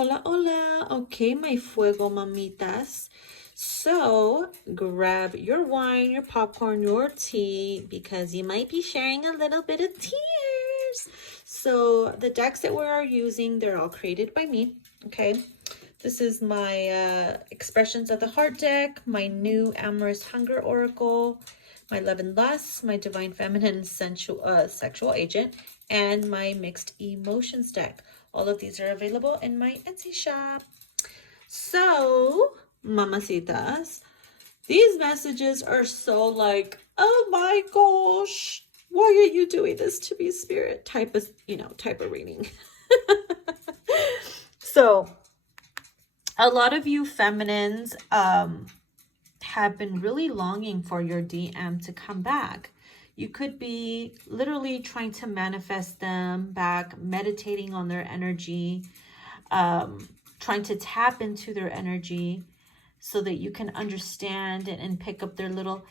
Hola, hola. Okay, my fuego mamitas. So grab your wine, your popcorn, your tea, because you might be sharing a little bit of tears. So the decks that we are using, they're all created by me. Okay. This is my Expressions of the Heart deck, my new Amorous Hunger Oracle, my Love and Lust, my Divine Feminine Sexual Agent, and my Mixed Emotions deck. All of these are available in my Etsy shop. So, mamacitas, these messages are so like, oh my gosh, why are you doing this to me, Spirit? Type of reading. So, a lot of you feminines have been really longing for your DM to come back. You could be literally trying to manifest them back, meditating on their energy, trying to tap into their energy so that you can understand and pick up their little,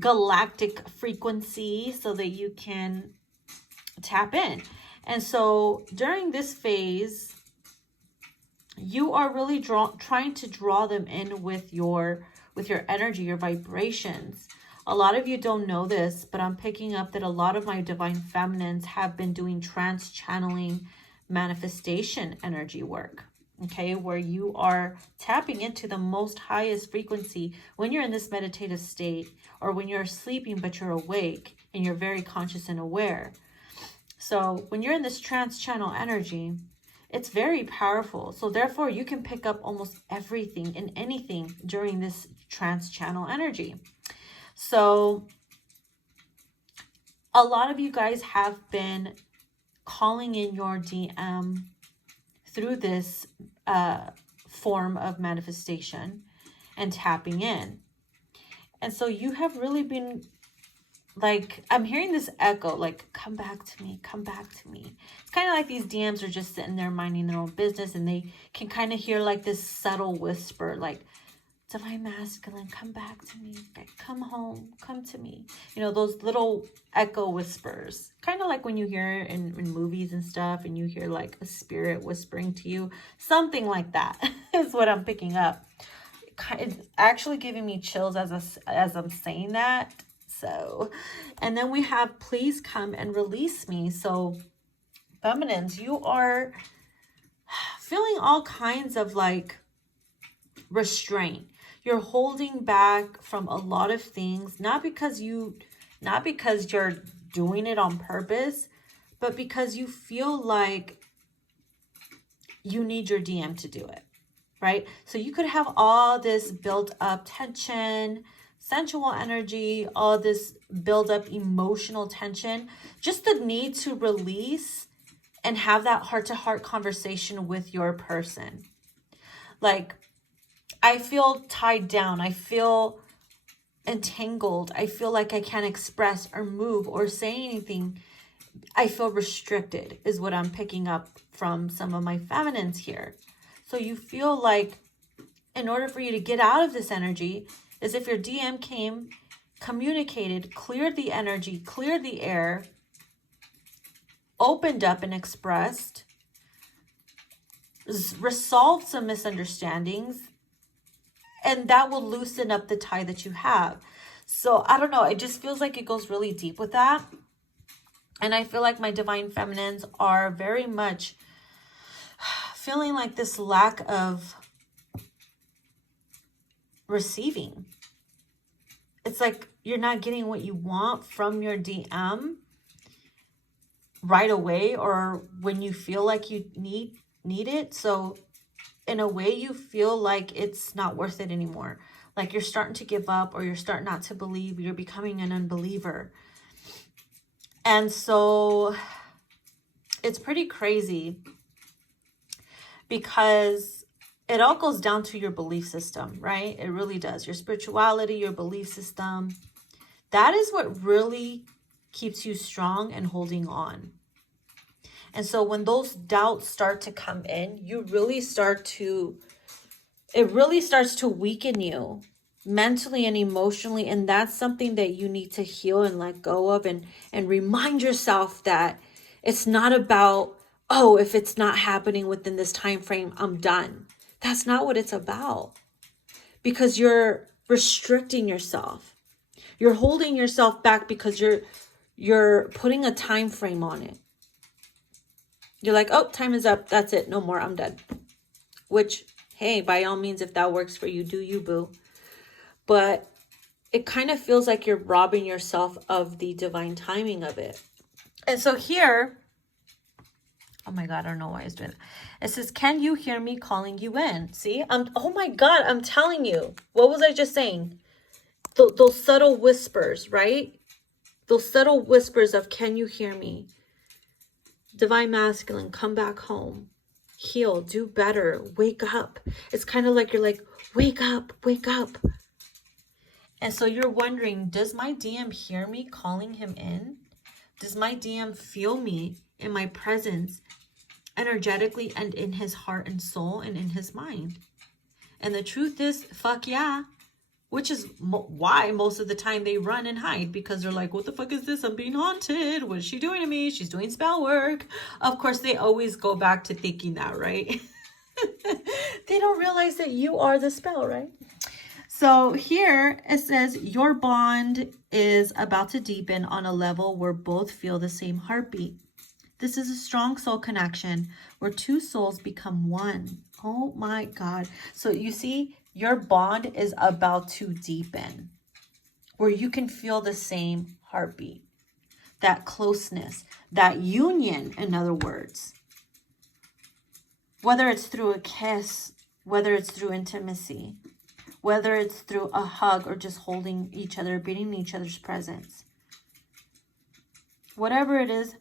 galactic frequency so that you can tap in. And so during this phase, you are really trying to draw them in with your energy, your vibrations. A lot of you don't know this, but I'm picking up that a lot of my divine feminines have been doing trance channeling manifestation energy work. Okay, where you are tapping into the most highest frequency when you're in this meditative state, or when you're sleeping but you're awake and you're very conscious and aware. So when you're in this trance channel energy, it's very powerful. So therefore, you can pick up almost everything and anything during this trance channel energy. So a lot of you guys have been calling in your DM through this form of manifestation and tapping in. And so you have really been like, I'm hearing this echo, like, come back to me, come back to me. It's kind of like these DMs are just sitting there minding their own business, and they can kind of hear like this subtle whisper, like, Divine Masculine, come back to me, come home, come to me. You know, those little echo whispers, kind of like when you hear in movies and stuff, and you hear like a spirit whispering to you, something like that is what I'm picking up. It's actually giving me chills as I'm saying that. So, and then we have please come and release me. So feminines, you are feeling all kinds of like restraint. You're holding back from a lot of things, not because you're doing it on purpose, but because you feel like you need your DM to do it, right? So you could have all this built up tension, sensual energy, all this build up emotional tension, just the need to release and have that heart-to-heart conversation with your person. Like, I feel tied down, I feel entangled, I feel like I can't express or move or say anything. I feel restricted is what I'm picking up from some of my feminines here. So you feel like in order for you to get out of this energy, is if your DM came, communicated, cleared the energy, cleared the air, opened up and expressed, resolved some misunderstandings, and that will loosen up the tie that you have. So I don't know, it just feels like it goes really deep with that. And I feel like my divine feminines are very much feeling like this lack of receiving. It's like you're not getting what you want from your DM right away, or when you feel like you need it. So in a way, you feel like it's not worth it anymore. Like you're starting to give up, or you're starting not to believe. You're becoming an unbeliever. And so it's pretty crazy, because it all goes down to your belief system, right? It really does. Your spirituality, your belief system. That is what really keeps you strong and holding on. And so when those doubts start to come in, it really starts to weaken you mentally and emotionally. And that's something that you need to heal and let go of, and remind yourself that it's not about oh, if it's not happening within this time frame, I'm done. That's not what it's about. Because you're restricting yourself. You're holding yourself back because you're putting a time frame on it. You're like, oh, time is up. That's it. No more. I'm done. Which, hey, by all means, if that works for you, do you, boo. But it kind of feels like you're robbing yourself of the divine timing of it. And so here, oh my God, I don't know why I was doing that. It says, can you hear me calling you in? See, oh my God, I'm telling you. What was I just saying? Those subtle whispers, right? Those subtle whispers of, can you hear me? Divine masculine, come back home. Heal, do better, wake up. It's kind of like you're like, wake up, wake up. And so you're wondering, does my DM hear me calling him in? Does my DM feel me in my presence energetically and in his heart and soul and in his mind? And the truth is, fuck yeah. Which is why most of the time they run and hide, because they're like, what the fuck is this? I'm being haunted. What is she doing to me? She's doing spell work. Of course, they always go back to thinking that, right? They don't realize that you are the spell, right? So here it says your bond is about to deepen on a level where both feel the same heartbeat. This is a strong soul connection where two souls become one. Oh my God. So you see, your bond is about to deepen where you can feel the same heartbeat, that closeness, that union, in other words. Whether it's through a kiss, whether it's through intimacy, whether it's through a hug or just holding each other, being in each other's presence. Whatever it is,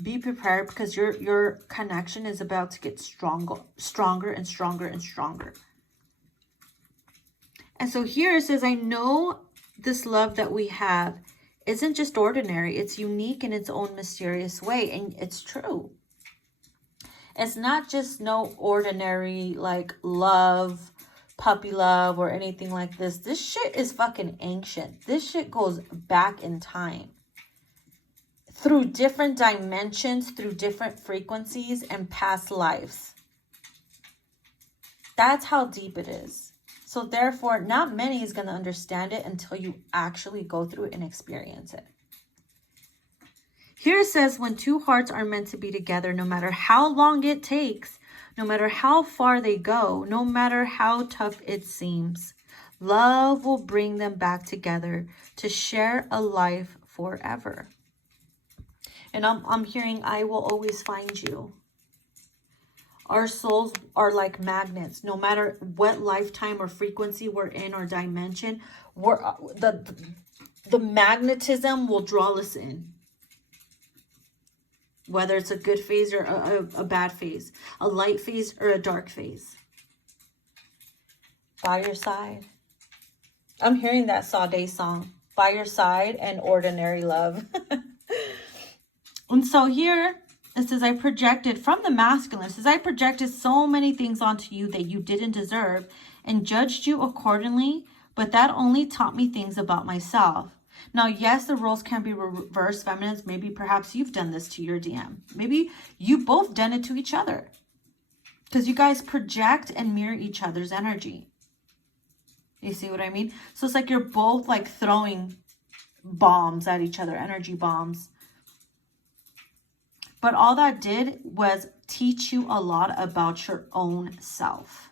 be prepared, because your connection is about to get stronger and stronger and stronger. And so here it says, I know this love that we have isn't just ordinary. It's unique in its own mysterious way. And it's true. It's not just no ordinary like love, puppy love or anything like this. This shit is fucking ancient. This shit goes back in time. Through different dimensions, through different frequencies and past lives. That's how deep it is. So therefore, not many is going to understand it until you actually go through it and experience it. Here it says, when two hearts are meant to be together, no matter how long it takes, no matter how far they go, no matter how tough it seems, love will bring them back together to share a life forever. And I'm hearing, I will always find you. Our souls are like magnets. No matter what lifetime or frequency we're in or dimension, the magnetism will draw us in. Whether it's a good phase or a bad phase, a light phase or a dark phase. By your side. I'm hearing that Sade song. By your side and ordinary love. And so here it says, I projected from the masculine. It says, I projected so many things onto you that you didn't deserve and judged you accordingly. But that only taught me things about myself. Now, yes, the roles can be reversed, feminines. Maybe perhaps you've done this to your DM. Maybe you both done it to each other. Because you guys project and mirror each other's energy. You see what I mean? So it's like you're both like throwing bombs at each other, energy bombs. But all that did was teach you a lot about your own self.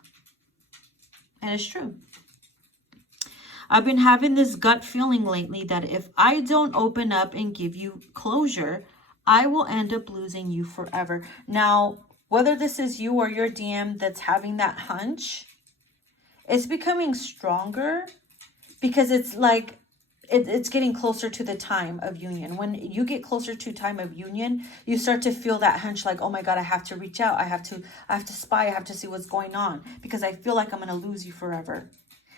And it's true. I've been having this gut feeling lately that if I don't open up and give you closure, I will end up losing you forever. Now, whether this is you or your DM that's having that hunch, it's becoming stronger because it's like, it's getting closer to the time of union. When you get closer to time of union, you start to feel that hunch like, oh my God, I have to reach out. I have to spy. I have to see what's going on because I feel like I'm going to lose you forever.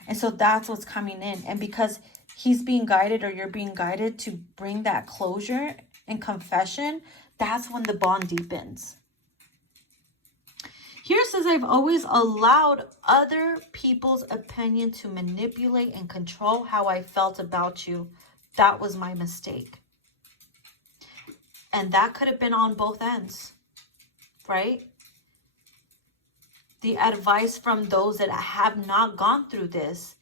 And so that's what's coming in. And because he's being guided or you're being guided to bring that closure and confession, that's when the bond deepens. Here it says, I've always allowed other people's opinion to manipulate and control how I felt about you. That was my mistake. And that could have been on both ends. right? The advice from those that have not gone through this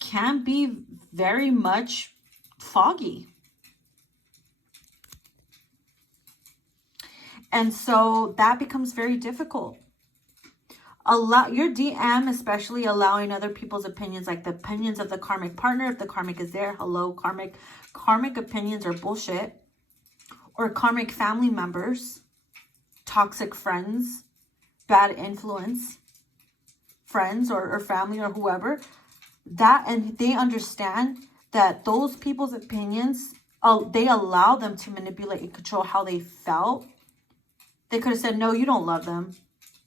can be very much foggy. And so that becomes very difficult. Your DM, especially allowing other people's opinions, like the opinions of the karmic partner, if the karmic is there, hello, karmic. Karmic opinions are bullshit. Or karmic family members, toxic friends, bad influence, friends or family or whoever. That, and they understand that those people's opinions, they allow them to manipulate and control how they felt. They could have said, no, you don't love them.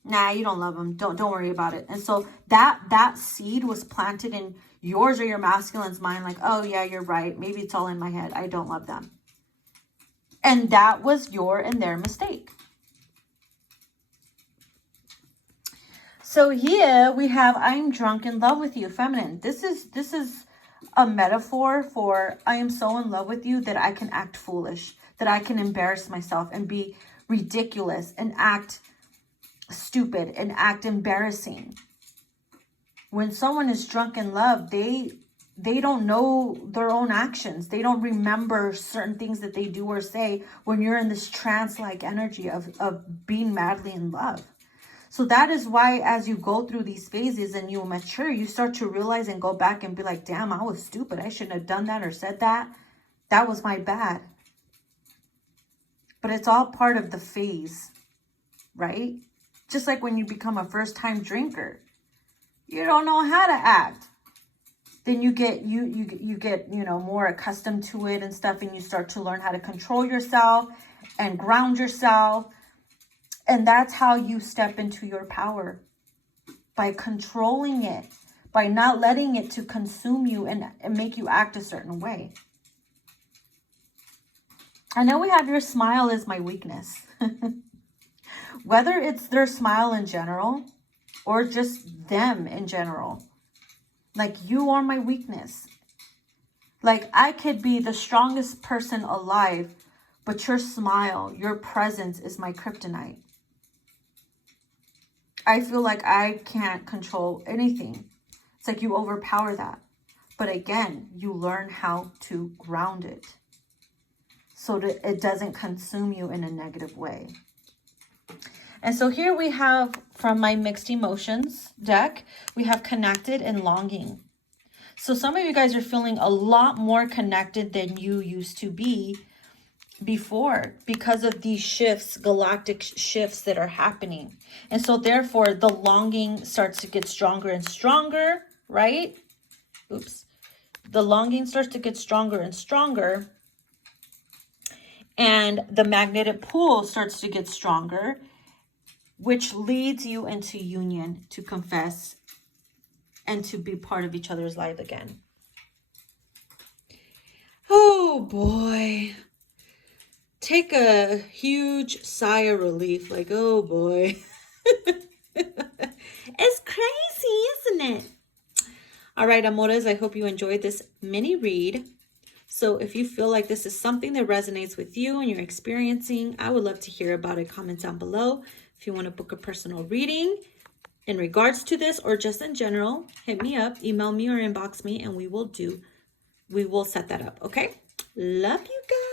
Nah, you don't love them. Don't worry about it. And so that seed was planted in yours or your masculine's mind, like, oh yeah, you're right. Maybe it's all in my head. I don't love them. And that was your and their mistake. So here we have, I'm drunk in love with you, feminine. This is a metaphor for, I am so in love with you that I can act foolish, that I can embarrass myself and be ridiculous and act stupid and act embarrassing. When someone is drunk in love, they don't know their own actions. They don't remember certain things that they do or say when you're in this trance-like energy of being madly in love. So that is why as you go through these phases and you mature, you start to realize and go back and be like, damn, I was stupid. I shouldn't have done that or said that. That was my bad. But it's all part of the phase, right? Just like when you become a first-time drinker, you don't know how to act. Then you get more accustomed to it and stuff, and you start to learn how to control yourself and ground yourself. And that's how you step into your power, by controlling it, by not letting it to consume you and make you act a certain way. I know we have your smile is my weakness. Whether it's their smile in general or just them in general. Like, you are my weakness. Like, I could be the strongest person alive, but your smile, your presence is my kryptonite. I feel like I can't control anything. It's like you overpower that. But again, you learn how to ground it so that it doesn't consume you in a negative way. And so here we have, from my mixed emotions deck, we have connected and longing. So some of you guys are feeling a lot more connected than you used to be before because of these shifts, galactic shifts that are happening. And so therefore the longing starts to get stronger and stronger, right? Oops. The longing starts to get stronger and stronger. And the magnetic pull starts to get stronger, which leads you into union, to confess and to be part of each other's life again. Oh boy. Take a huge sigh of relief, like, oh boy. It's crazy, isn't it? All right, amores, I hope you enjoyed this mini read. So if you feel like this is something that resonates with you and you're experiencing, I would love to hear about it. Comment down below. If you want to book a personal reading in regards to this or just in general, hit me up, email me or inbox me, and we will set that up, okay? Love you guys.